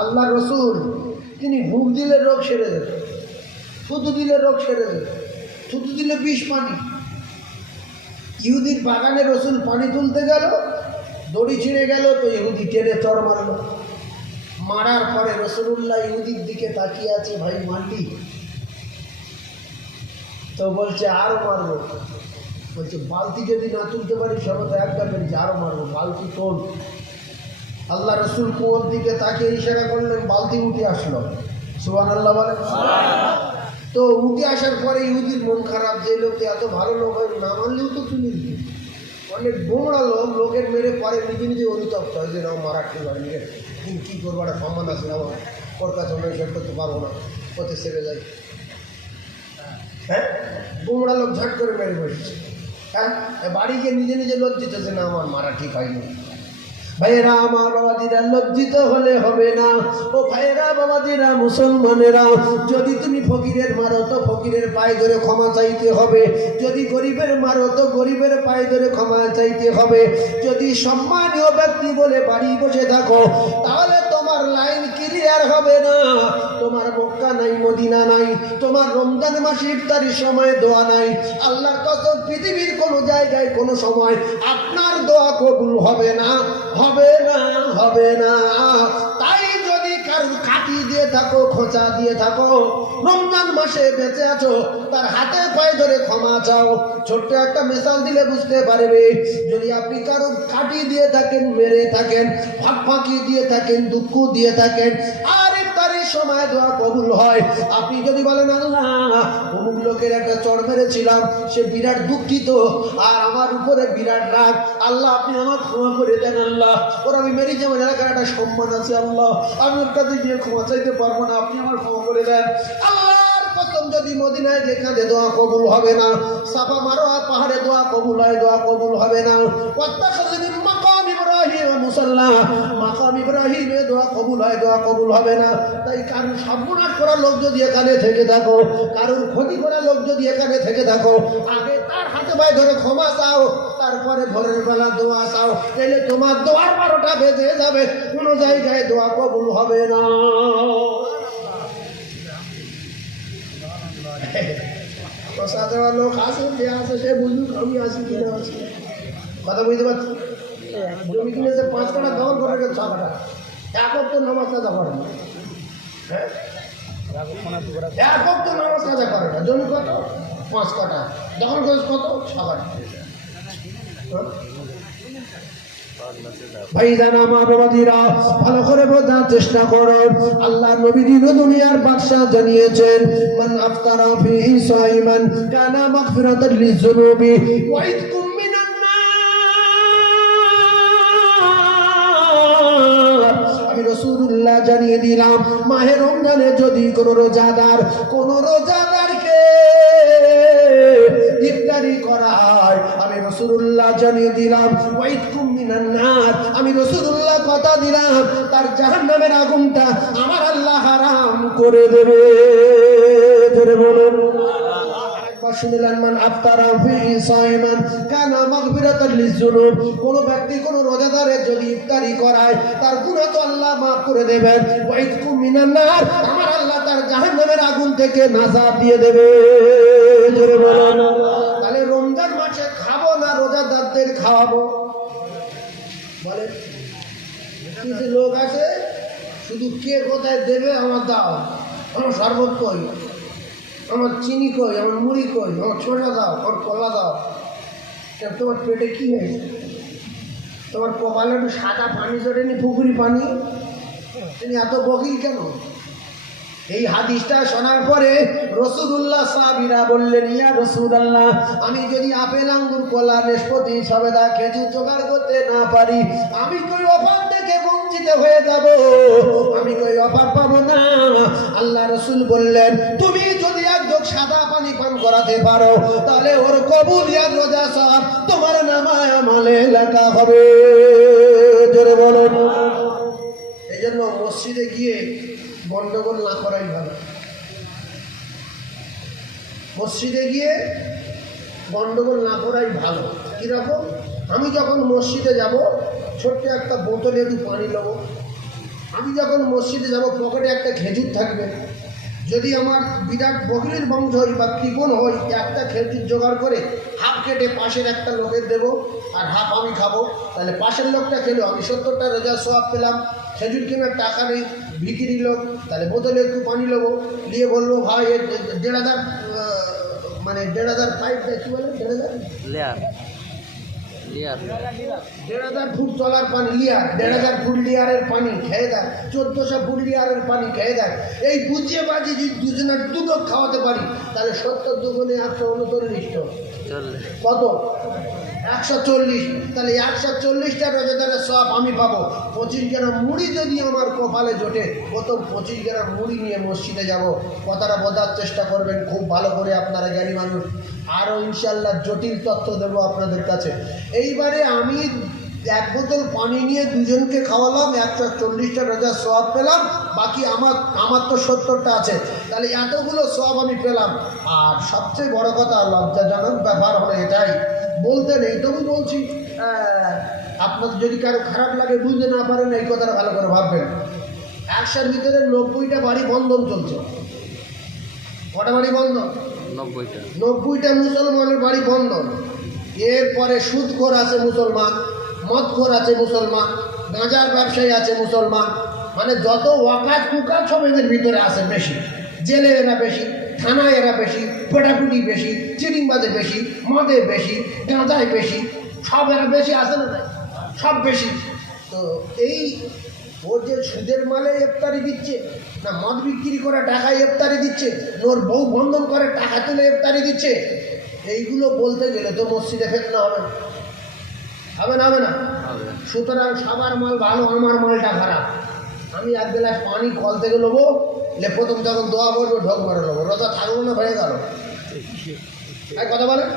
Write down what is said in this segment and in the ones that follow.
আল্লাহ রসুল তিনি ভুক দিলে রোগ সেরে যেত, থুতু দিলে রোগ সেরে যেত, থুতু দিলে বিষ পানি। ইহুদির বাগানে রসুল পানি তুলতে গেল, দড়ি ছিঁড়ে গেল, তো ইহুদি টেনে চর মারল। মারার পরে রসুলুল্লাহ ইহুদির দিকে তাকিয়ে আছে, ভাই মারলি? তো বলছে আরো মারবো। বলছে বালতি যদি না তুলতে পারি সবাই তো একটা পেরেছি, আরো মারবো, বালতি তোল। আল্লাহ রসুল কুয়োর দিকে তাকিয়ে ইশারা করলেন, বালতি উঠে আসলো। সুবহানাল্লাহ বলে। তো উঠে আসার পরে ইহুদির মন খারাপ, যে লোকটি এত ভালো লোক হয় না মানলেও তো তুলে দিবে। অনেক বোমরা লোক, লোকের মেরে পরে নিজে নিজে অনুতপ্ত হয় যে না মারা ঠিক হয় নিজে, কিন্তু কী করবো, একটা সম্মান আছে আমার, ওর কাছে অনেক শেষ করতে পারবো না, ওতে সেরে যাই। হ্যাঁ, বোমরা লোক ঝট করে মেরে বসেছে। হ্যাঁ, বাড়ি গিয়ে নিজে নিজে লজ্জিত যে না আমার মারা ঠিক হয়নি। ভাইয়েরা আমার বাবাজিরা, লজ্জিত হলে হবে না। ও ভাইয়েরা বাবাজিরা, মুসলমানেরা, যদি তুমি ফকিরের মারো তো ফকিরের পায়ে ধরে ক্ষমা চাইতে হবে, যদি গরিবের মারো তো গরিবের পায়ে ধরে ক্ষমা চাইতে হবে। যদি সম্মানীয় ব্যক্তি বলে বাড়ি বসে থাকো তাহলে তোমার লাইন ক্লিয়ার হবে না। তোমার মক্কা নাই, মদিনা নাই, তোমার রমজান মাসে ইফতারির সময় দোয়া নাই। আল্লাহর কসম পৃথিবীর কোনো জায়গায় কোনো সময় আপনার দোয়া কবুল হবে না, হবে না, হবে না। তাই যদি কারোর কাটি দিয়ে থাকো, খোঁচা দিয়ে থাকো, রমজান মাসে বেঁচে আছো, তার হাতে পায়ে ধরে ক্ষমা চাও। ছোট্ট একটা মিসাল দিলে বুঝতে পারবে। যদি আপনি কারোর কাটি দিয়ে থাকেন, মেরে থাকেন, ফাঁকি দিয়ে থাকেন, দুঃখ দিয়ে থাকেন, আর ইফতারের সময় দোয়া কবুল হয়। আপনি যদি বলেন আল্লাহ অমুক লোকের একটা চড় মেরেছিলাম, সে বিরাট দুঃখিত আর আমার উপরে বিরাট রাগ, আল্লাহ আপনি আমার ক্ষমা করে দেন। আল্লাহ ওর আমি মেরেছি, আমার এলাকার একটা সম্মান আছে, আল্লাহ আমি ওর কাছে গিয়ে ক্ষমা চাইতে পারবো না, আপনি আমার ক্ষমা করে দেন। আল্লাহর কসম যদি মদিনায় যেখানে দোয়া কবুল হবে না, সাফা মারোয়া পাহাড়ে দোয়া কবুল হয়, দোয়া কবুল হবে না। মাকাম ইব্রাহিম মুসাল্লা, মাকাম ইব্রাহিমে দোয়া কবুল হয়, দোয়া কবুল হবে না। তাই কারোর সর্বনাশ করা লোক যদি এখানে থেকে থাকো, কারোর ক্ষতি করা লোক যদি এখানে থেকে থাকো, আগে তার হাতে পায়ে ধরে ক্ষমা চাও, তারপরে ভোরের বেলা দোয়া চাও। তাহলে তোমার দোয়ার 12টা বেজে যাবে, কোনো জায়গায় দোয়া কবুল হবে না। লোক আছে, যে আছে সে বুঝুক আমি আছি কিনা আছি, কথা বুঝতে পারছি। জমি কিনেছে 5 কাঠা, দখল করে 6 কাঠা, এক অক্ট নামাজ কাজা করে না। হ্যাঁ, এক অক্ট নামাজ কাজা করে না। জমি কত? 5 কাঠা, দখল করেছে কত? 6 কাঠা। ভাইজান আমার বাবাজিরা, ভালো করে বোঝার চেষ্টা করুন। আল্লাহ নবী দুনিয়ার বাদশা জানিয়েছেন, মান আফতারা ফিহি সাইমান কানা মাগফিরাতাল লিযুনুবি ওয়া ইতকুম মিনান নার। আমি রাসূলুল্লাহ জানিয়ে দিলাম, মাহে রমজানে যদি কোনো রোজাদারকে ইফতারি করায়, আমি রাসূলুল্লাহ জানিয়ে দিলাম, ওয়াইদকুম মিনান নার, আমি রাসূলুল্লাহ কথা দিলাম, তার জাহান্নামের আগুনটা আমার আল্লাহ হারাম করে দেবে। জোরে বলুন আরেকবার শুনলেন, মান আফতারা ফিহি সাইমান কানা মাগফিরাতাল লিযুনুব। কোন ব্যক্তি কোন রোজাদারের যদি ইফতারি করায়, তার গুনাহ তো আল্লাহ মাফ করে দেবেন। ওয়াইদকুম মিনান নার, আমার আল্লাহ তার জাহান্নামের আগুন থেকে নাজাত দিয়ে দেবে। জোরে বলুন। তাহলে রমজান মাসে খাবো না রোজাদারদের খাওয়াবো? বলে কিছু লোক আছে শুধু কে কোথায় দেবে, আমার দাও, আমার শরবত কই, আমার চিনি কই, আমার মুড়ি কই, আমার ছোটা দাও, আমার কলা দাও। তোমার পেটে কি হয়েছে? তোমার কপালে একটু সাদা পানি চড়েনি, পুকুরি পানি? তিনি এত বকিল কেন? এই হাদিসটা শোনার পরে রাসূলুল্লাহ সাহাবীরা বললেন, ইয়া রাসূলুল্লাহ, আমি যদি আপেল, আঙ্গুর, কলা, নাশপাতি, সবেদা, খেজুর জোগাড় করতে না পারি, আমি কই অফার থেকে বঞ্চিত হয়ে যাব, আমি কই অফার পাবো না। আল্লাহ রাসূল বললেন, তুমি যদি এক জগ সাদা পানি পান করাতে পারো, তাহলে ওর কবুলিয়াত রোজা সওয়াব তোমার নামায় আমলে লেখা হবে। জোরে বলুন। এই জন্য মসজিদে গিয়ে গন্ডগোল না করাই ভালো। মসজিদে গিয়ে গন্ডগোল না করাই ভালো। কীরকম? আমি যখন মসজিদে যাব, ছোট্ট একটা বোতলে একটু পানি নেবো, আমি যখন মসজিদে যাব পকেটে একটা খেজুর থাকবে। যদি আমার বিরাট বকরির বংশ হই বা কৃপণ হই, একটা খেজুর জোগাড় করে হাফ কেটে পাশের একটা লোকের দেবো আর হাফ আমি খাবো। তাহলে পাশের লোকটা খেলো, আমি 70টা রোজার সওয়াব পেলাম। খেজুর কেনার টাকা নেই, বিক্রি লোক, তাহলে বোতলে একটু পানি নেবো, নিয়ে বলবো ভাই 1,500 মানে 1,500 পাইপটা কী বলে 1,500 ফুট তলার পানি লিয়ার, 1,500 ফুট লিয়ারের পানি খেয়ে দেয়, 1,400 ফুট লিয়ারের পানি খেয়ে দেয়। এই বুঝিয়ে বাজি যদি দুজনের দুটো খাওয়াতে পারি, তাহলে 70 দুগুণে 139, কত 140। তাহলে 140টা রোজাদারের সওয়াব আমি পাবো। 25 গ্রাম মুড়ি যদি আমার কপালে জোটে, প্রথম 25 গ্রাম মুড়ি নিয়ে মসজিদে যাব। কথাটা বোঝার চেষ্টা করবেন খুব ভালো করে, আপনারা জ্ঞানী মানুষ। আরও ইনশাল্লাহ জটিল তথ্য দেবো আপনাদের কাছে। এইবারে আমি 1 বোতল পানি নিয়ে দুজনকে খাওয়ালাম, 140টা রোজার সওয়াব পেলাম। বাকি আমার তো 70টা আছে, তাহলে এতগুলো সওয়াব আমি পেলাম। আর সবচেয়ে বড় কথা, লজ্জাজনক ব্যাপার হলো এটাই, বলতে নেই তবু বলছি, আপনার যদি কারো খারাপ লাগে, বুঝতে না পারেন, এই কথাটা ভালো করে ভাববেন। 100-র ভিতরে 90টা বাড়ি বন্ধন চলছে। কটা বাড়ি বন্ধন? 90টা মুসলমানের বাড়ি বন্ধন। এরপরে সুদখোর আছে মুসলমান, মদখোর আছে মুসলমান, গাঁজার ব্যবসায়ী আছে মুসলমান, মানে যত ওয়াকাত কুকাত সব এদের ভিতরে আছে বেশি। জেলে এরা বেশি, থানায় এরা বেশি, পেটাপুটি বেশি, চিনিংবাজে বেশি, মদে বেশি, গাঁজায় বেশি, সব এরা বেশি আছে না, নাই সব বেশি। তো এই ওর যে সুদের মালে ইফতারি দিচ্ছে, না মদ বিক্রি করে টাকায় ইফতারি দিচ্ছে, ওর বউ বন্ধন করে টাকা তুলে ইফতারি দিচ্ছে, এইগুলো বলতে গেলে তো মসজিদে ফেতনা হবে, হবে না? হবে না? সুতরাং সবার মাল ভালো, আমার মালটা খারাপ। আমি 1 গ্লাস পানি কল থেকে নেবো, প্রথম যখন দোয়া করবো ঢোক মারে নেবো, রোজা থাকবো না, ভেঙে গেল। কথা বলেন,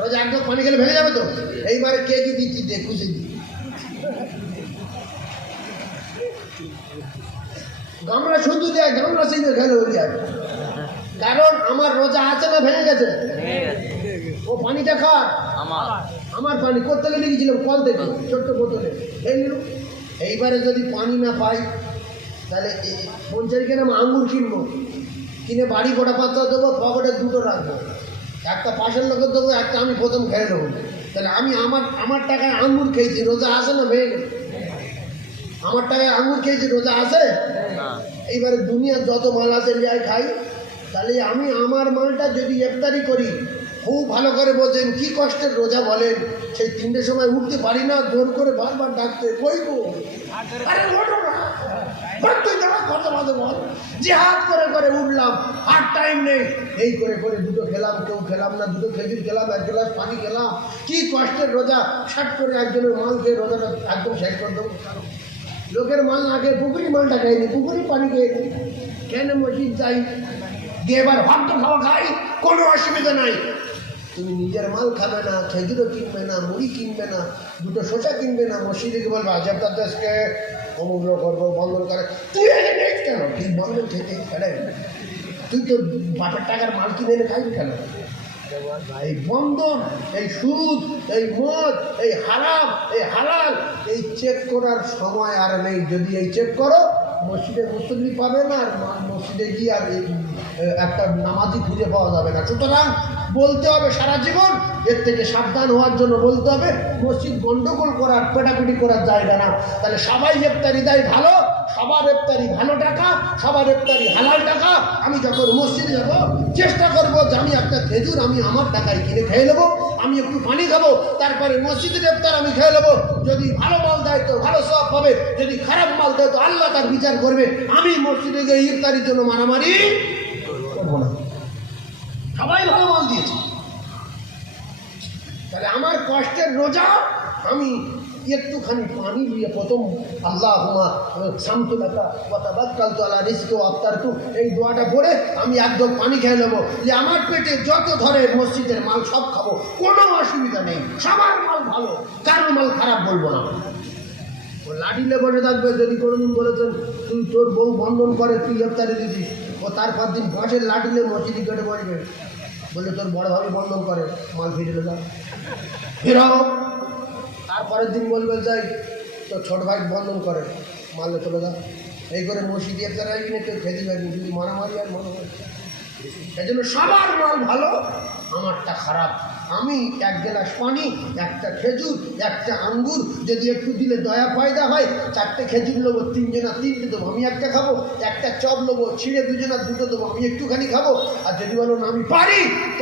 রোজা একদম পানি খেলে ভেঙে যাবে তো। এইবারে কে কি দিচ্ছি দিয়ে খুশি দিই, গামলা শুধু দেয়, গামলা সিঁড়ে খেলে উঠে যাবে। কারণ আমার রোজা আছে না ভেঙে গেছে? ও পানিটা খা, আমার পানি করতে গেলে গেছিলাম কল থেকে ছোট্ট বোতলে এই। এইবারে যদি পানি না পাই, তাহলে 50 গ্রাম আঙ্গুর কিনবো, কিনে বাড়ি গোটা পাত্র দেবো, পকেটে 2টো রাখবো, একটা পাশের লোকের দেবো, একটা আমি প্রথম খেয়ে নেবো। তাহলে আমি আমার টাকায় আঙ্গুর খেয়েছি, রোজা আসে না ভেঙে গেছে? আমার টাকায় আঙ্গুর খেয়েছি, রোজা আসে? এইবারে দুনিয়ার যত মাল আছে লিয়ায় খাই। তাহলে আমি আমার মালটা যদি ইফতারি করি, খুব ভালো করে বোঝেন কি কষ্টের রোজা বলেন। সেই 3টের সময় উঠতে পারি না, জোর করে বারবার ডাকতে, কই গো, আরে ওঠো না, তুই দাঁড়া, কত বাজে বল, যে হাত করে করে উঠলাম, আর টাইম নেই। এই করে করে 2টো খেলাম, কেউ খেলাম না, 2টো খেজুর খেলাম, 1 গ্লাস পানি খেলাম। কি কষ্টের রোজা, ষাট করে একজনের মাল খেয়ে রোজাটা একদম শেষ করে দেবো। লোকের মাল না খেয়ে পুকুরি মালটা খাইনি, পুকুরি পানি খেয়েছি, কেন মসজিদ যাই গিয়ে এবার ভাত খাওয়া খাই, কোনো অসুবিধা নাই। তুমি নিজের মাল খাবে না, খেজুরও কিনবে না, মুড়ি কিনবে না, 2টো শসা কিনবে না, মসজিদে বলবে আজব তার দেশকে অমূল্য করবো, বন্ধন করে। তুই নেই কেন? তুই বন্ধন খেতে ফেলে, তুই তো বাপের টাকার মাল কিনে এনে খাইবি কেন? এই বন্ধন, এই সুদ, এই মদ, এই হারাম, এই হালাল, এই চেক করার সময় আর নেই। যদি এই চেক করো, মসজিদে মুসল্লি পাবে না, আর মসজিদে গিয়ে আর একটা নামাজি খুঁজে পাওয়া যাবে না। সুতরাং বলতে হবে সারা জীবন, এর থেকে সাবধান হওয়ার জন্য বলতে হবে। মসজিদ গন্ডগোল করার, পেটাপিটি করার জায়গা না। তাহলে সবাই ইফতারি দেয় ভালো, সবার ইফতারি ভালো টাকা, সবার ইফতারি হালাল টাকা। আমি যখন মসজিদে যাব, চেষ্টা করবো যে আমি একটা খেজুর আমি আমার টাকায় কিনে খেয়ে নেবো, আমি একটু পানি খাবো, তারপরে মসজিদের ইফতার আমি খেয়ে নেবো। যদি ভালো মাল দেয় তো ভালো সওয়াব পাবে, যদি খারাপ মাল দেয় তো আল্লাহ তার বিচার করবে। আমি মসজিদে গিয়ে ইফতারির জন্য মারামারি করবো না। সবাই ভালো মাল দিয়েছে, তাহলে আমার কষ্টের রোজা আমি একটুখানি পানি দিয়ে প্রথম আল্লাহুম্মা শামতুলাকা ওয়া তাওয়াক্কালতু আলা রিজকি ওয়া আফতারতু, এই দোয়াটা পড়ে আমি একদম পানি খেয়ে নেবো, যে আমার পেটে যত ধরে মসজিদের মাল সব খাবো, কোনো অসুবিধা নেই। সবার মাল ভালো, কারোর মাল খারাপ বলবো না। ও লাঠিলে বসে থাকবে, যদি কোনোদিন বলেছেন তুই তোর বউ বন্ধন করে তুই ইফতারি দিছিস, ও তারপর দিন বাঁশের লাঠিলে মসজিদে কেটে বসবে, বলে তোর বড় ভাবে বন্ধন করে, মাল ফিরে যাও ফেরাও। তারপরের দিন বলবে যাই তোর ছোট ভাই বন্ধন করে, মারলে চলে দাও, এই করে মসজিদে একটা রাখবি না, কেউ খেতে পারবি, যদি মারামারি আর মারামারি। এই জন্য সবার মাল ভালো, আমারটা খারাপ। আমি এক গ্লাস পানি, একটা খেজুর, একটা আঙ্গুর, যদি একটু দিলে দয়া ফায়দা হয়, 4টে খেজুর নেবো, 3 জনা 3টে দেবো, আমি একটা খাবো, একটা চপ নেবো, ছিঁড়ে 2 জনা 2টো দেবো, আমি একটুখানি খাবো। আর যদি বলো না আমি পারি,